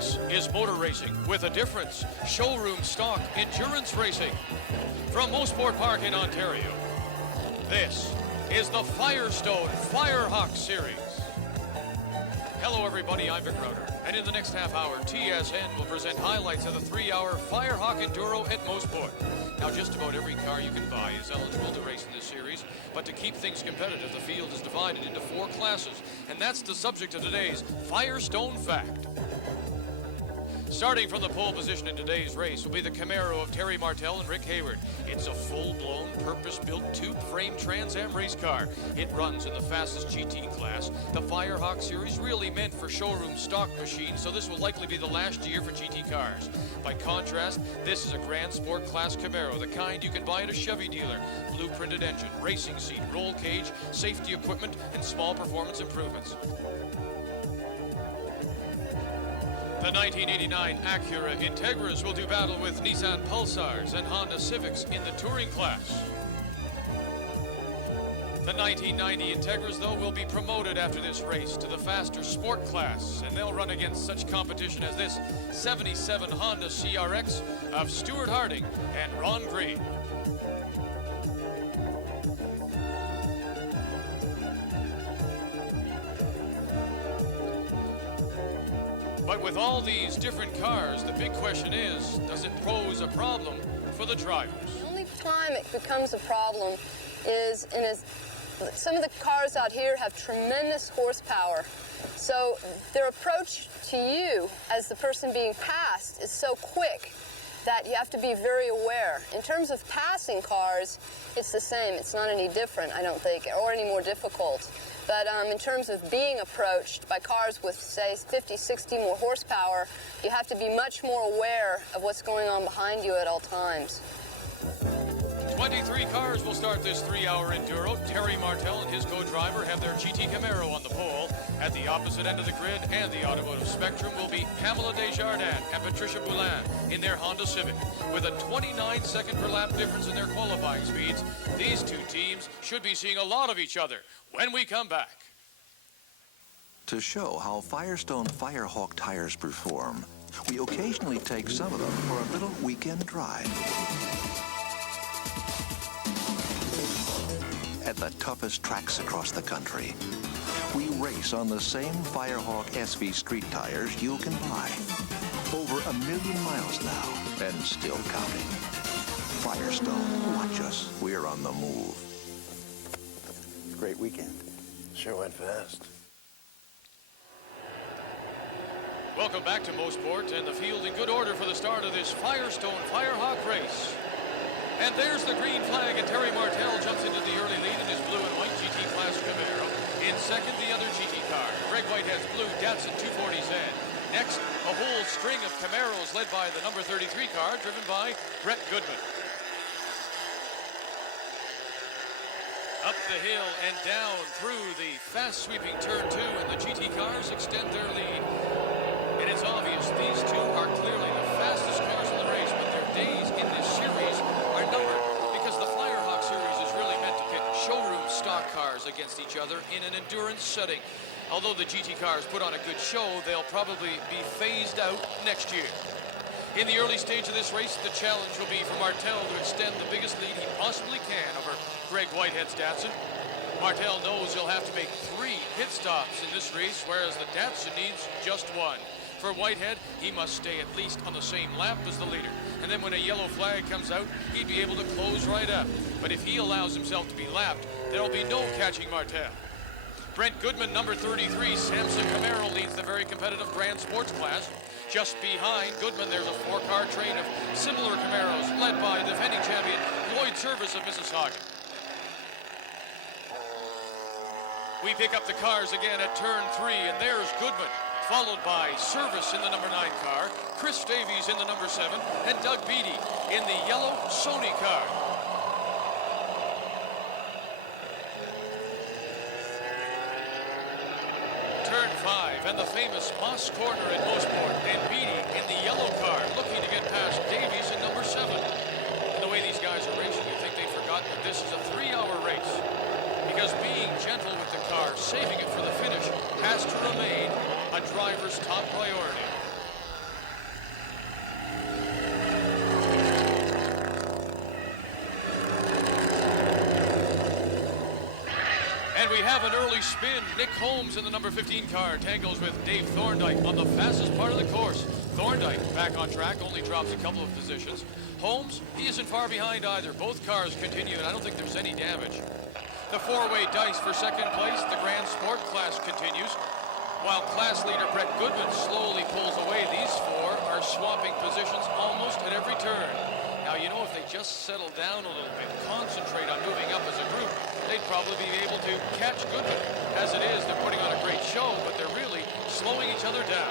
This is motor racing with a difference. Showroom stock endurance racing. From Mosport Park in Ontario, this is the Firestone Firehawk Series. Hello everybody, I'm Vic Router, and in the next half hour, TSN will present highlights of the 3-hour Firehawk Enduro at Mosport. Now, just about every car you can buy is eligible to race in this series, but to keep things competitive, the field is divided into 4 classes, and that's the subject of today's Firestone Fact. Starting from the pole position in today's race will be the Camaro of Terry Martell and Rick Hayward. It's a full-blown, purpose-built tube-frame Trans Am race car. It runs in the fastest GT class. The Firehawk series really meant for showroom stock machines, so this will likely be the last year for GT cars. By contrast, this is a Grand Sport class Camaro, the kind you can buy at a Chevy dealer. Blueprinted engine, racing seat, roll cage, safety equipment, and small performance improvements. The 1989 Acura Integras will do battle with Nissan Pulsars and Honda Civics in the touring class. The 1990 Integras, though, will be promoted after this race to the faster sport class, and they'll run against such competition as this 77 Honda CRX of Stuart Harding and Ron Green. But with all these different cars, the big question is, does it pose a problem for the drivers? The only time it becomes a problem is some of the cars out here have tremendous horsepower. So their approach to you as the person being passed is so quick that you have to be very aware. In terms of passing cars, it's the same. It's not any different, I don't think, or any more difficult. But in terms of being approached by cars with, say, 50, 60 more horsepower, you have to be much more aware of what's going on behind you at all times. 23 cars will start this 3-hour Enduro. Terry Martell and his co-driver have their GT Camaro on the pole. At the opposite end of the grid and the automotive spectrum will be Pamela Desjardins and Patricia Boulin in their Honda Civic. With a 29-second per lap difference in their qualifying speeds, these two teams should be seeing a lot of each other when we come back. To show how Firestone Firehawk tires perform, we occasionally take some of them for a little weekend drive. At the toughest tracks across the country, we race on the same Firehawk SV street tires you can buy. Over 1 million miles now, and still counting. Firestone, watch us. We're on the move. Great weekend. Sure went fast. Welcome back to Mosport, and the field in good order for the start of this Firestone Firehawk race. And there's the green flag, and Terry Martell jumps into the early lead in his blue and white GT class Camaro. In second, the other GT car, Greg Whitehead's blue Datsun 240Z. Next, a whole string of Camaros led by the number 33 car, driven by Brett Goodman. Up the hill and down through the fast-sweeping turn 2, and the GT cars extend their lead. And it's obvious these two are clearly the fastest cars in the race, but their days in this series are numbered, because the Firehawk series is really meant to pit showroom stock cars against each other in an endurance setting. Although the GT cars put on a good show, they'll probably be phased out next year. In the early stage of this race, the challenge will be for Martell to extend the biggest lead he possibly can over Greg Whitehead's Datsun. Martell knows he'll have to make 3 pit stops in this race, whereas the Datsun needs just 1. For Whitehead, he must stay at least on the same lap as the leader. And then when a yellow flag comes out, he'd be able to close right up. But if he allows himself to be lapped, there'll be no catching Martell. Brent Goodman, number 33, Samson Camaro, leads the very competitive Grand Sports class. Just behind Goodman, there's a 4-car train of similar Camaros, led by defending champion Lloyd Service of Mississauga. We pick up the cars again at turn 3, and there's Goodman, followed by Service in the number 9 car, Chris Davies in the number 7, and Doug Beattie in the yellow Sony car. Turn 5, and the famous Moss corner at Mosport, and Beattie in the yellow car, looking to get past Davies in number 7. And the way these guys are racing, you think they've forgotten that this is a 3-hour race. Because being gentle with the car, saving it for the finish, has to remain a driver's top priority. And we have an early spin. Nick Holmes in the number 15 car tangles with Dave Thorndike on the fastest part of the course. Thorndike back on track, only drops a couple of positions. Holmes, he isn't far behind either. Both cars continue, and I don't think there's any damage. The four-way dice for second place. The Grand Sport class continues. While class leader Brett Goodman slowly pulls away, these four are swapping positions almost at every turn. Now, you know, if they just settle down a little bit, concentrate on moving up as a group, they'd probably be able to catch Goodman. As it is, they're putting on a great show, but they're really slowing each other down.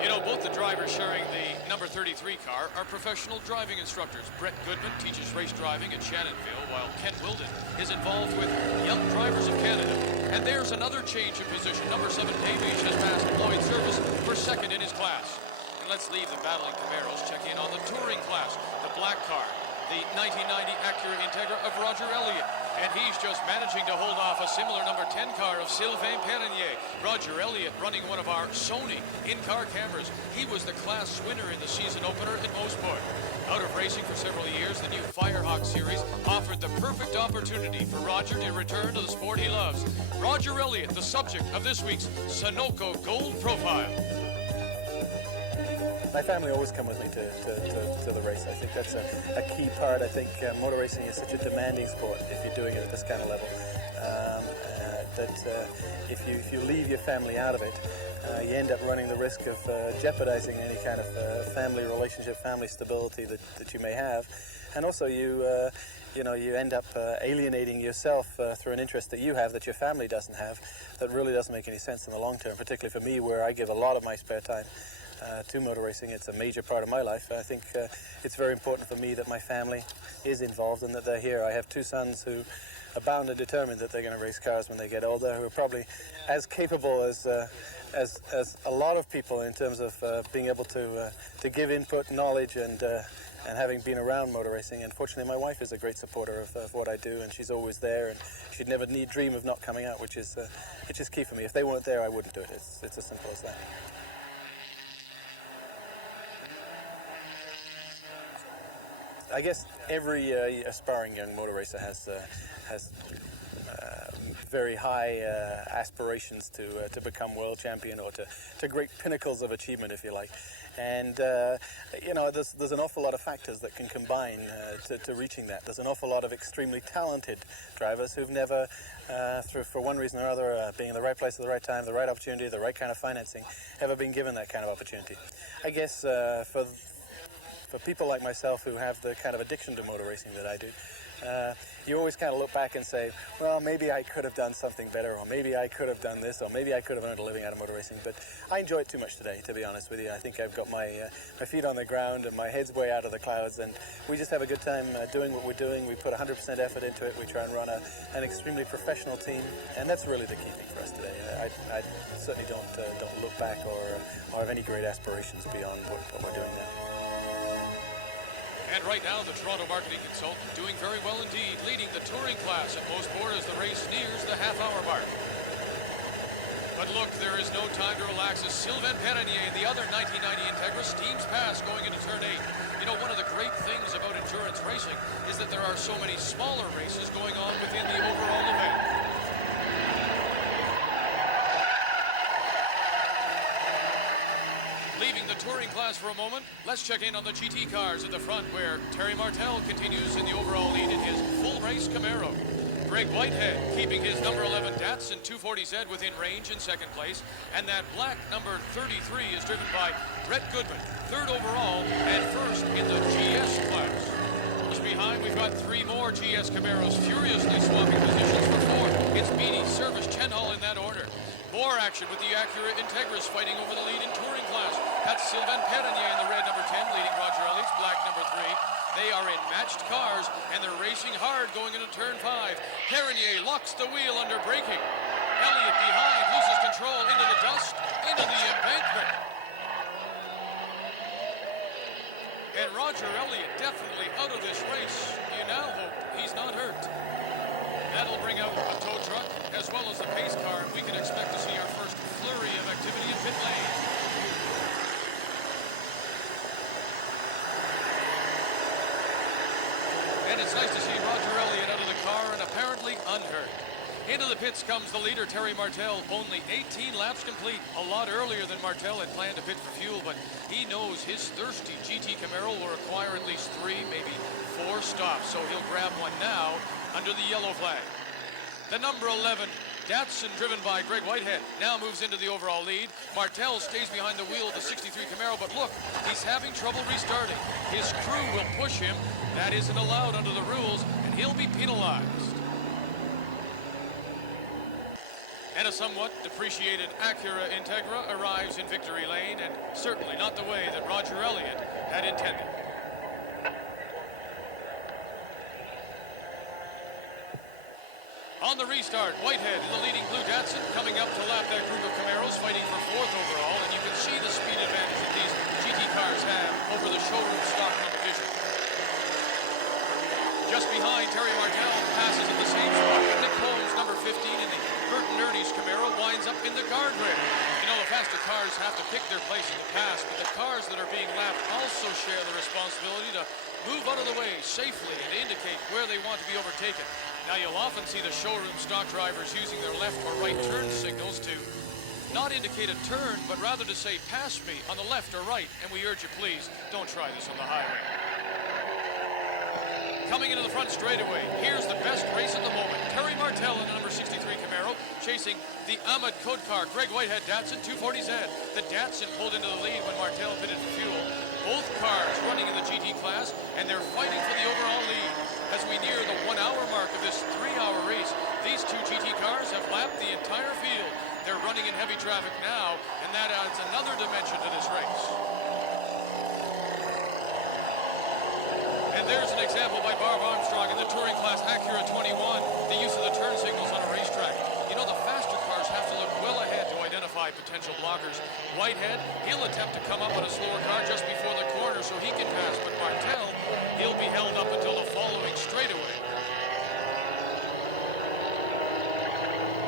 You know, both the drivers sharing the number 33 car are professional driving instructors. Brett Goodman teaches race driving at Shannonville, while Ken Wilden is involved with Young Drivers of Canada. And there's another change of position. Number 7 Davies has passed Lloyd Service for second in his class. And let's leave the battling Camaros, check in on the touring class. The black car, the 1990 Acura Integra of Roger Elliott. And he's just managing to hold off a similar number 10 car of Sylvain Perronier. Roger Elliott running one of our Sony in-car cameras. He was the class winner in the season opener at Mosport. Out of racing for several years, the new Firehawk series offered the perfect opportunity for Roger to return to the sport he loves. Roger Elliott, the subject of this week's Sunoco Gold Profile. My family always come with me to the race. I think that's a key part. I think motor racing is such a demanding sport if you're doing it at this kind of level. If you leave your family out of it, you end up running the risk of jeopardizing any kind of family relationship, family stability that you may have. And also you end up alienating yourself through an interest that you have that your family doesn't have, that really doesn't make any sense in the long term, particularly for me, where I give a lot of my spare time to motor racing. It's a major part of my life. I think it's very important for me that my family is involved and that they're here. I have two sons who are bound and determined that they're going to race cars when they get older, who are probably as capable as a lot of people in terms of being able to give input, knowledge, and having been around motor racing. And fortunately, my wife is a great supporter of what I do, and she's always there, and she'd never dream of not coming out, which is key for me. If they weren't there, I wouldn't do it. It's as simple as that. I guess every aspiring young motor racer has very high aspirations to become world champion, or to great pinnacles of achievement, if you like. And there's an awful lot of factors that can combine to reaching that. There's an awful lot of extremely talented drivers who've never, for one reason or other, being in the right place at the right time, the right opportunity, the right kind of financing, ever been given that kind of opportunity. I guess for people like myself who have the kind of addiction to motor racing that I do, you always kind of look back and say, well, maybe I could have done something better, or maybe I could have done this, or maybe I could have earned a living out of motor racing. But I enjoy it too much today, to be honest with you. I think I've got my feet on the ground and my head's way out of the clouds, and we just have a good time doing what we're doing. We put 100% effort into it. We try and run an extremely professional team, and that's really the key thing for us today. I certainly don't look back or have any great aspirations beyond what we're doing now. And right now, the Toronto marketing consultant doing very well indeed, leading the touring class at Mosport as the race nears the half-hour mark. But look, there is no time to relax as Sylvain Perronier, the other 1990 Integra, steams past going into turn 8. You know, one of the great things about endurance racing is that there are so many smaller races going on within the overall event. Leaving the touring class for a moment, let's check in on the GT cars at the front, where Terry Martell continues in the overall lead in his full race Camaro. Greg Whitehead keeping his number 11 Datsun 240Z within range in second place, and that black number 33 is driven by Brett Goodman, third overall and first in the GS class. Just behind, we've got three more GS Camaros furiously swapping positions for fourth. It's Beatty, Service, Chenhall in that order. More action with the Acura Integras fighting over the lead in touring class. That's Sylvain Perronier in the red number 10, leading Roger Elliott's black number 3. They are in matched cars, and they're racing hard going into turn 5. Perronier locks the wheel under braking. Elliott behind, loses control into the dust, into the embankment. And Roger Elliott definitely out of this race. You now hope he's not hurt. That'll bring out a tow truck as well as the pace car, and we can expect to see our first flurry of activity in pit lane. And it's nice to see Roger Elliott out of the car and apparently unhurt. Into the pits comes the leader, Terry Martell, only 18 laps complete. A lot earlier than Martell had planned to pit for fuel, but he knows his thirsty GT Camaro will require at least 3, maybe 4 stops, so he'll grab one now under the yellow flag. The number 11 Datsun, driven by Greg Whitehead, now moves into the overall lead. Martell stays behind the wheel of the 63 Camaro, but look, he's having trouble restarting. His crew will push him. That isn't allowed under the rules, and he'll be penalized. And a somewhat depreciated Acura Integra arrives in victory lane, and certainly not the way that Roger Elliott had intended. On the restart, Whitehead in the leading blue Datsun coming up to lap that group of Camaros fighting for 4th overall, and you can see the speed advantage that these GT cars have over the showroom stock competition. Just behind, Terry Martell passes in the same spot, but Nick Holmes, number 15, in the Burton Ernie's Camaro, winds up in the guardrail. You know, the faster cars have to pick their place in the pass, but the cars that are being lapped also share the responsibility to move out of the way safely and indicate where they want to be overtaken. Now, you'll often see the showroom stock drivers using their left or right turn signals to not indicate a turn, but rather to say, pass me on the left or right, and we urge you, please, don't try this on the highway. Coming into the front straightaway, here's the best race at the moment. Terry Martell in the number 63 Camaro, chasing the Ahmed Kodkar Greg Whitehead Datsun 240Z. The Datsun pulled into the lead when Martell pitted for fuel. Both cars running in the GT class, and they're fighting for the overall lead. As we near the 1 hour mark of this 3-hour race, these two GT cars have lapped the entire field. They're running in heavy traffic now, and that adds another dimension to this race. And there's an example by Barb Armstrong in the touring class Acura 21, the use of the turn signals on a racetrack. You know, the faster cars have to look well ahead to identify potential blockers. Whitehead, he'll attempt to come up on a slower car just before the corner so he can pass, but Martell, he'll be held up until the following straightaway.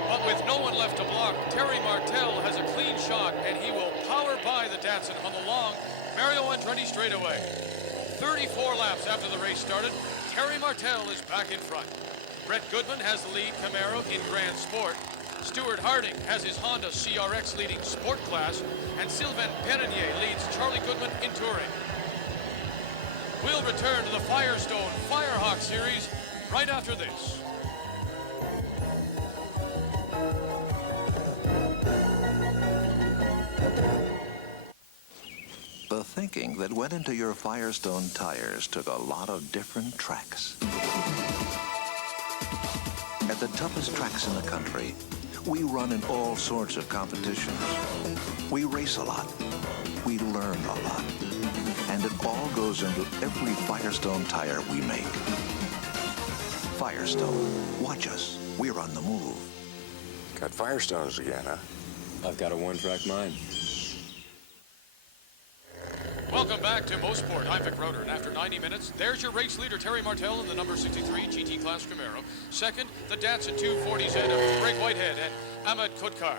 But with no one left to block, Terry Martell has a clean shot, and he will power by the Datsun on the long Mario Andretti straightaway. 34 laps after the race started, Terry Martell is back in front. Brett Goodman has the lead Camaro in Grand Sport. Stuart Harding has his Honda CRX leading Sport Class, and Sylvain Perrinier leads Charlie Goodman in Touring. We'll return to the Firestone Firehawk Series right after this. The thinking that went into your Firestone tires took a lot of different tracks. At the toughest tracks in the country, we run in all sorts of competitions. We race a lot. We learn a lot. And it all goes into every Firestone tire we make. Firestone. Watch us. We're on the move. Got Firestones again, huh? I've got a one-track mind. Welcome back to Mosport. I'm Vic Roeder, and after 90 minutes, there's your race leader, Terry Martell, in the number 63 GT Class Camaro. Second, the Datsun 240Z of Greg Whitehead and Ahmed Kodkar.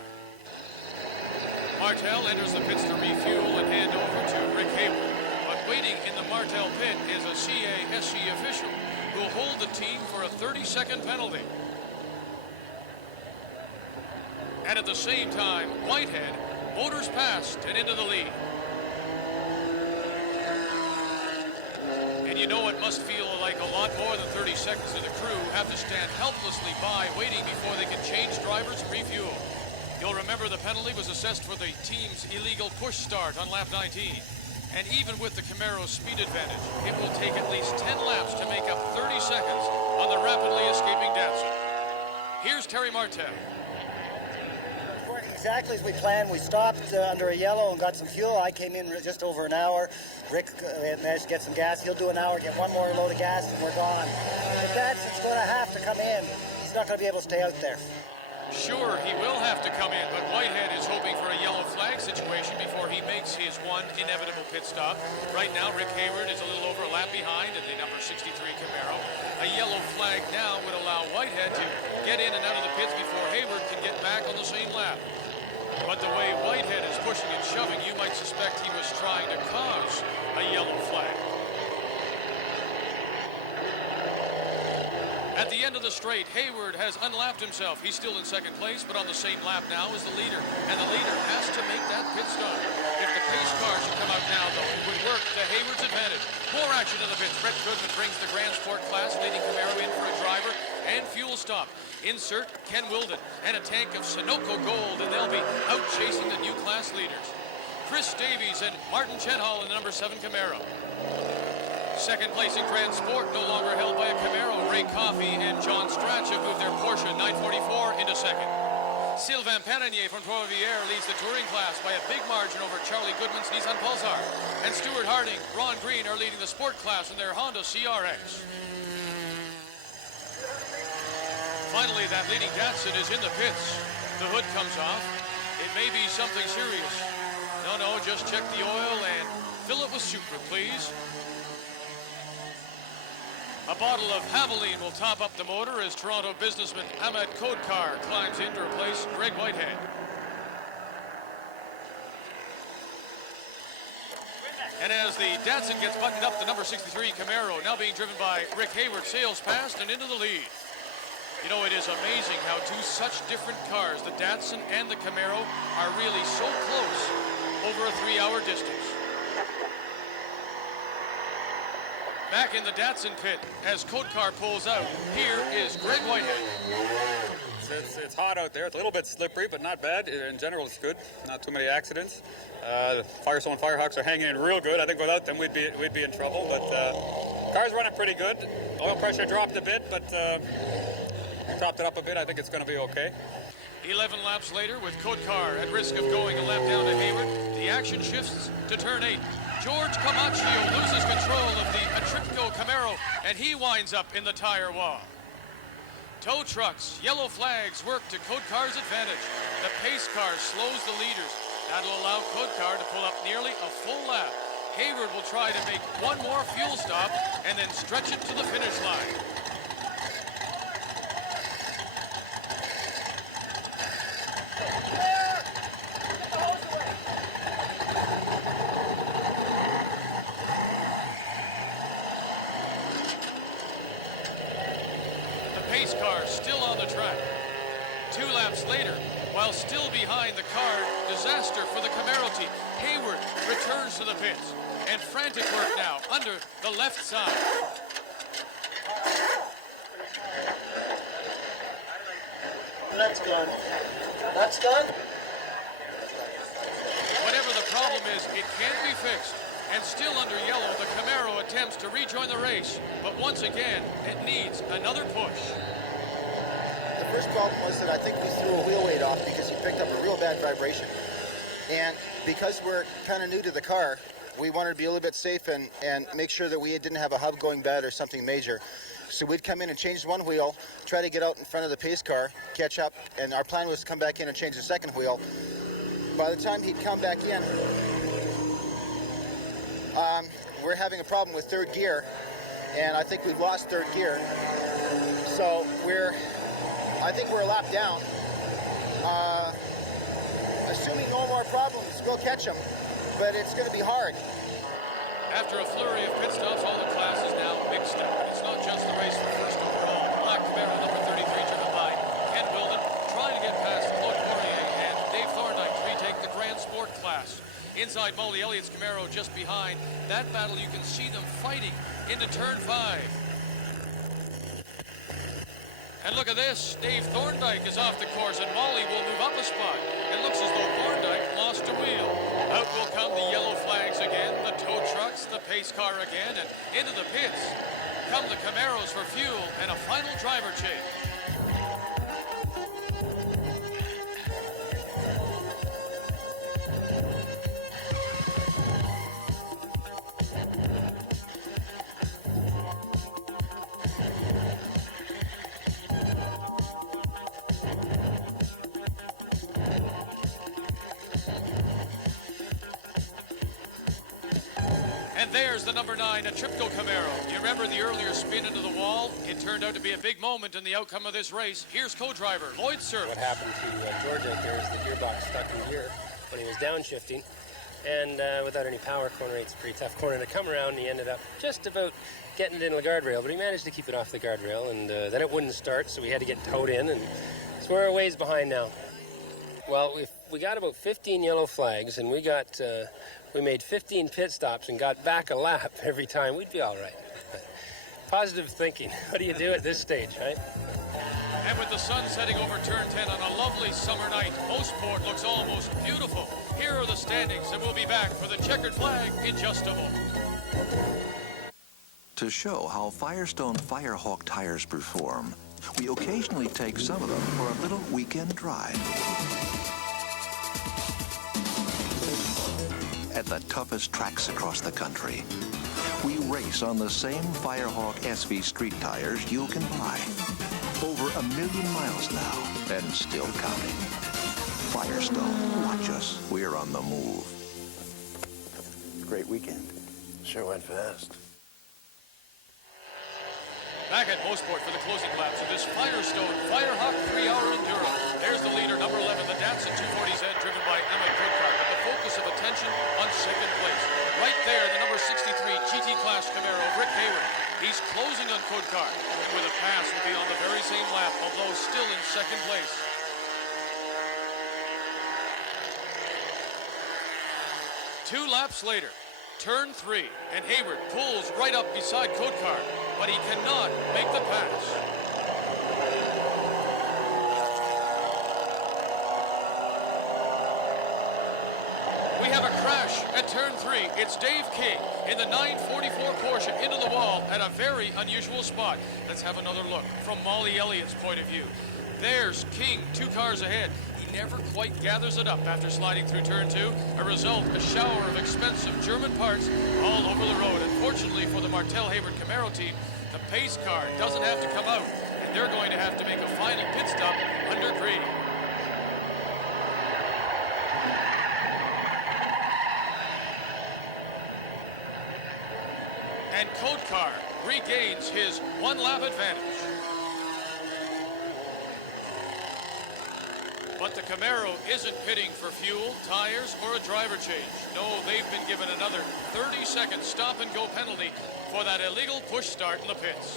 Martell enters the pits to refuel and hand over to Rick Hayward. But waiting in the Martell pit is a CASC official who will hold the team for a 30-second penalty. And at the same time, Whitehead motors past and into the lead. And you know it must feel like a lot more than 30 seconds to the crew have to stand helplessly by waiting before they can change drivers and refuel. You'll remember the penalty was assessed for the team's illegal push start on lap 19. And even with the Camaro's speed advantage, it will take at least 10 laps to make up 30 seconds on the rapidly escaping Datsun. Here's Terry Martell. Working exactly as we planned. We stopped under a yellow and got some fuel. I came in just over an hour. Rick managed to get some gas. He'll do an hour, get one more load of gas, and we're gone. But Datson's going to have to come in. He's not going to be able to stay out there. Sure, he will have to come in, but Whitehead is hoping for a yellow flag situation before he makes his one inevitable pit stop. Right now, Rick Hayward is a little over a lap behind in the number 63 Camaro. A yellow flag now would allow Whitehead to get in and out of the pits before Hayward can get back on the same lap. But the way Whitehead is pushing and shoving, you might suspect he was trying to cause a yellow flag. At the end of the straight, Hayward has unlapped himself. He's still in second place, but on the same lap now as the leader. And the leader has to make that pit stop. If the pace car should come out now, though, it would work to Hayward's advantage. More action in the pits. Brett Goodman brings the Grand Sport class, leading Camaro in for a driver and fuel stop. Insert Ken Wilden and a tank of Sunoco Gold, and they'll be out chasing the new class leaders. Chris Davies and Martin Chenhall in the number 7 Camaro. Second place in Grand Sport, no longer held by a Camaro. Ray Coffey and John Strach have moved their Porsche 944 into second. Sylvain Perronier from Trois-Rivières leads the touring class by a big margin over Charlie Goodman's Nissan Pulsar. And Stuart Harding, Ron Green are leading the sport class in their Honda CRX. Finally, that leading Datsun is in the pits. The hood comes off. It may be something serious. No, just check the oil and fill it with Supra, please. A bottle of Havoline will top up the motor as Toronto businessman Ahmed Kodkar climbs in to replace Greg Whitehead. And as the Datsun gets buttoned up, the number 63 Camaro, now being driven by Rick Hayward, sails past and into the lead. You know, it is amazing how two such different cars, the Datsun and the Camaro, are really so close over a 3-hour distance. Back in the Datsun pit as Kodkar pulls out, here is Greg Whitehead. It's hot out there. It's a little bit slippery, but not bad. In general, it's good. Not too many accidents. The Firestone Firehawks are hanging in real good. I think without them, we'd be in trouble. But car's running pretty good. Oil pressure dropped a bit, but topped it up a bit. I think it's going to be okay. 11 laps later, with Kodkar at risk of going a lap down to Hayward, the action shifts to turn 8. George Camacho loses control of the Atripco Camaro, and he winds up in the tire wall. Tow trucks, yellow flags work to Kodkar's advantage. The pace car slows the leaders. That'll allow Kodkar to pull up nearly a full lap. Hayward will try to make one more fuel stop and then stretch it to the finish line. Pace car still on the track. 2 laps later, while still behind the car, disaster for the Camaro team. Hayward returns to the pits, and frantic work now under the left side. That's gone. That's gone? Whatever the problem is, it can't be fixed. And still under yellow, the Camaro attempts to rejoin the race. But once again, it needs another push. The first problem was that I think we threw a wheel weight off because he picked up a real bad vibration. And because we're kind of new to the car, we wanted to be a little bit safe and make sure that we didn't have a hub going bad or something major. So we'd come in and change one wheel, try to get out in front of the pace car, catch up, and our plan was to come back in and change the second wheel. By the time he'd come back in, we're having a problem with third gear, and I think we've lost third gear. So I think we're a lap down. Assuming no more problems, we'll catch them, but it's going to be hard. After a flurry of pit stops, all the class is now mixed up. It's not just the race for first overall. Black Camaro number 33 driven by Ken Wilden, trying to get past Claude Poirier and Dave Thorndike to retake the Grand Sport class. Inside Molly Elliott's Camaro just behind. That battle, you can see them fighting into turn 5. And look at this. Dave Thorndike is off the course, and Molly will move up a spot. It looks as though Thorndike lost a wheel. Out will come the yellow flags again, the tow trucks, the pace car again, and into the pits come the Camaros for fuel and a final driver change. And there's the number 9, a Atripco Camaro. You remember the earlier spin into the wall? It turned out to be a big moment in the outcome of this race. Here's co-driver Lloyd Service. What happened to George out there is the gearbox stuck in gear when he was downshifting, and without any power, corner 8's a pretty tough corner to come around. He ended up just about getting it in the guardrail, but he managed to keep it off the guardrail, and then it wouldn't start, so we had to get towed in, and so we're a ways behind now. Well, we got about 15 yellow flags, and we made 15 pit stops and got back a lap every time. We'd be all right. But positive thinking. What do you do at this stage, right? And with the sun setting over turn 10 on a lovely summer night, Mosport looks almost beautiful. Here are the standings, and we'll be back for the checkered flag in just a moment. To show how Firestone Firehawk tires perform, we occasionally take some of them for a little weekend drive. At the toughest tracks across the country, we race on the same Firehawk SV street tires you can buy. Over 1 million miles now, and still counting. Firestone, watch us. We're on the move. Great weekend. Sure went fast. Back at Mosport for the closing laps of this Firestone Firehawk 3-hour enduro. There's the leader, number 11, the Datsun 240Z, driven by Elliott, but the focus of attention on second place. Right there, the number 63 GT Class Camaro, Rick Hayward. He's closing on Kodkar, and with a pass will be on the very same lap, although still in second place. Two laps later, turn 3, and Hayward pulls right up beside Kodkar, but he cannot make the pass. We have a crash at turn 3. It's Dave King in the 944 Porsche into the wall at a very unusual spot. Let's have another look from Molly Elliott's point of view. There's King, 2 cars ahead. He never quite gathers it up after sliding through turn 2. A result, a shower of expensive German parts all over the road. Unfortunately for the Martel Hayward Camaro team, the pace car doesn't have to come out, and they're going to have to make a final pit stop under green. And Kodkar regains his 1-lap advantage. But the Camaro isn't pitting for fuel, tires, or a driver change. No, they've been given another 30-second stop-and-go penalty for that illegal push start in the pits.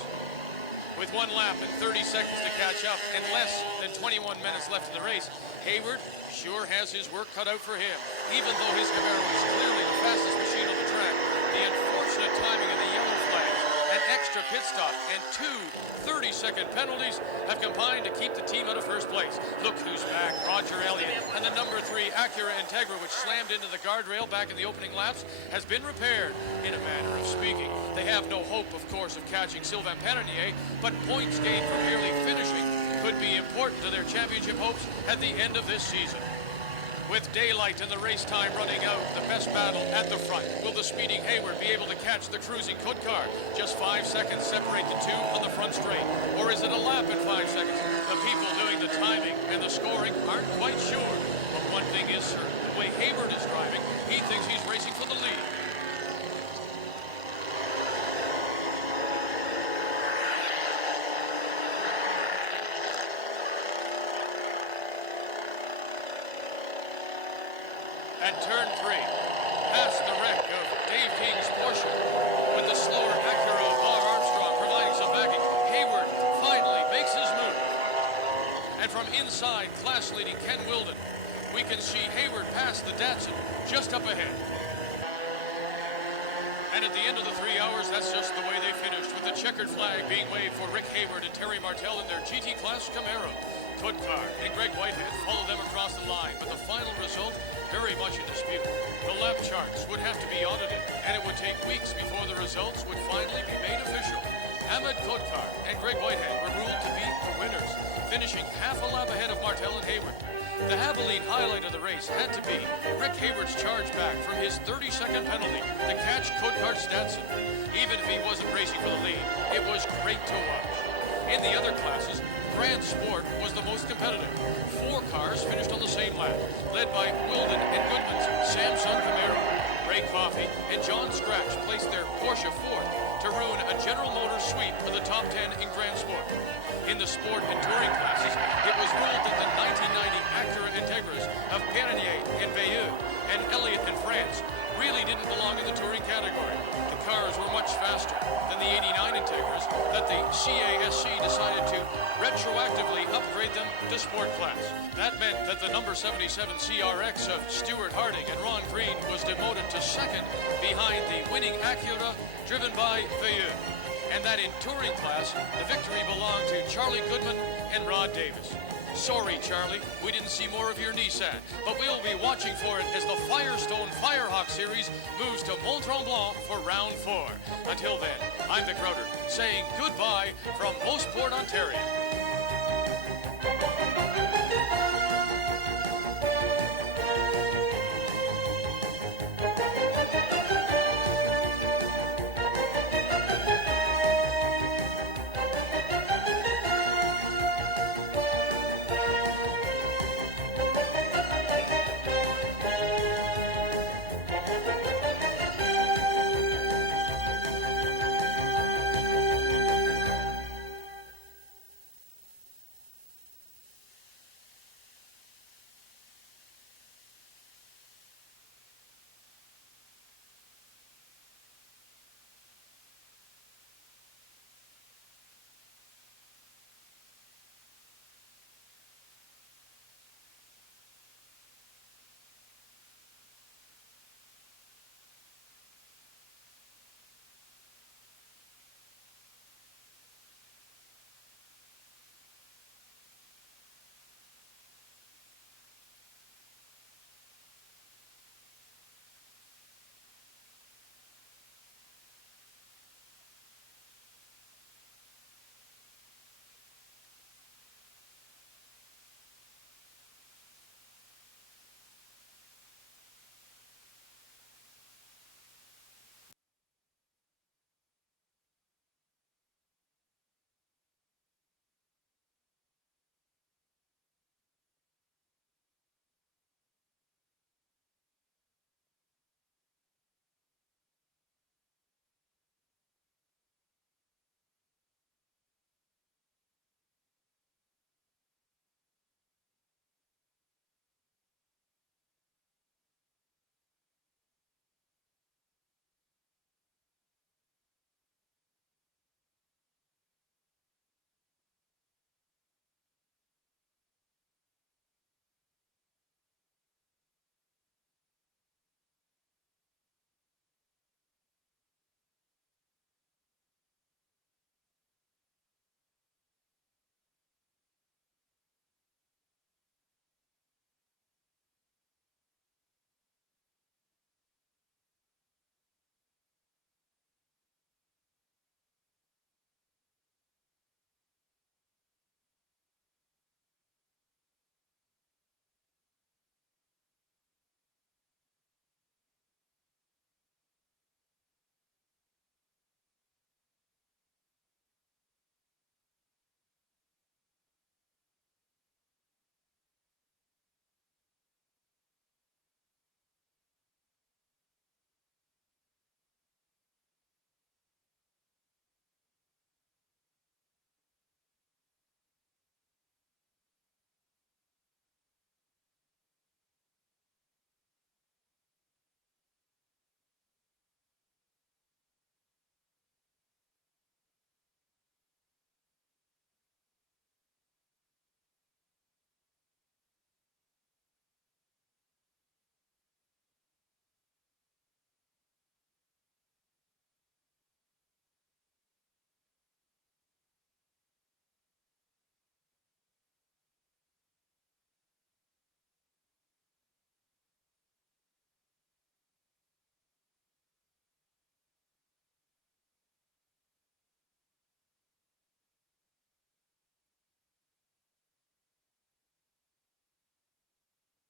With 1 lap and 30 seconds to catch up and less than 21 minutes left in the race, Hayward sure has his work cut out for him. Even though his Camaro is clearly the fastest machine on the track, the unfortunate timing of the yellow flags, an extra pit stop, and 2 30-second penalties have combined to keep the team out of first place. Look who's back, Roger Elliott, and the number 3 Acura Integra, which slammed into the guardrail back in the opening laps, has been repaired, in a manner of speaking. They have no hope, of course, of catching Sylvain Penanier, but points gained from merely finishing could be important to their championship hopes at the end of this season. With daylight and the race time running out, the best battle at the front. Will the speeding Hayward be able to catch the cruising Kodkar? Just 5 seconds separate the two on the front straight. Or is it a lap in 5 seconds? The people doing the timing and the scoring aren't quite sure. But one thing is certain. The way Hayward is driving, he thinks he's racing for the lead. At turn 3, past the wreck of Dave King's Porsche, with the slower Acura of Bar Armstrong providing some backing, Hayward finally makes his move. And from inside class-leading Ken Wilden, we can see Hayward pass the Datsun just up ahead. And at the end of the 3 hours, that's just the way they finished, with the checkered flag being waved for Rick Hayward and Terry Martel in their GT Class Camaro. Kodkar and Greg Whitehead follow them across the line, but the final result very much in dispute. The lap charts would have to be audited, and it would take weeks before the results would finally be made official. Ahmed Kodkar and Greg Whitehead were ruled to be the winners, finishing half a lap ahead of Martel and Hayward. The Abilene highlight of the race had to be Rick Hayward's charge back from his 30-second penalty to catch Kodkar's Datsun. Even if he wasn't racing for the lead, it was great to watch. In the other classes, Grand Sport was the most competitive. 4 cars finished on the same lap, led by Wilden and Goodman's Samsung Camaro. Ray Coffey and John Scratch placed their Porsche 4th to ruin a General Motors sweep of the top 10 in Grand Sport. In the sport and touring classes, it was ruled that the 1990 Acura Integras of Penanier and Bayeux and Elliott in France really didn't belong in the touring category. The cars were much faster than the 89 Integras that the CASC decided to retroactively upgrade them to sport class. That meant that the number 77 CRX of Stuart Harding and Ron Green was demoted to second behind the winning Acura driven by Veilleux. And that in touring class, the victory belonged to Charlie Goodman and Rod Davis. Sorry, Charlie, we didn't see more of your Nissan, but we'll be watching for it as the Firestone Firehawk Series moves to Mont Tremblant for round 4. Until then, I'm Vic Crowder saying goodbye from Mosport, Ontario.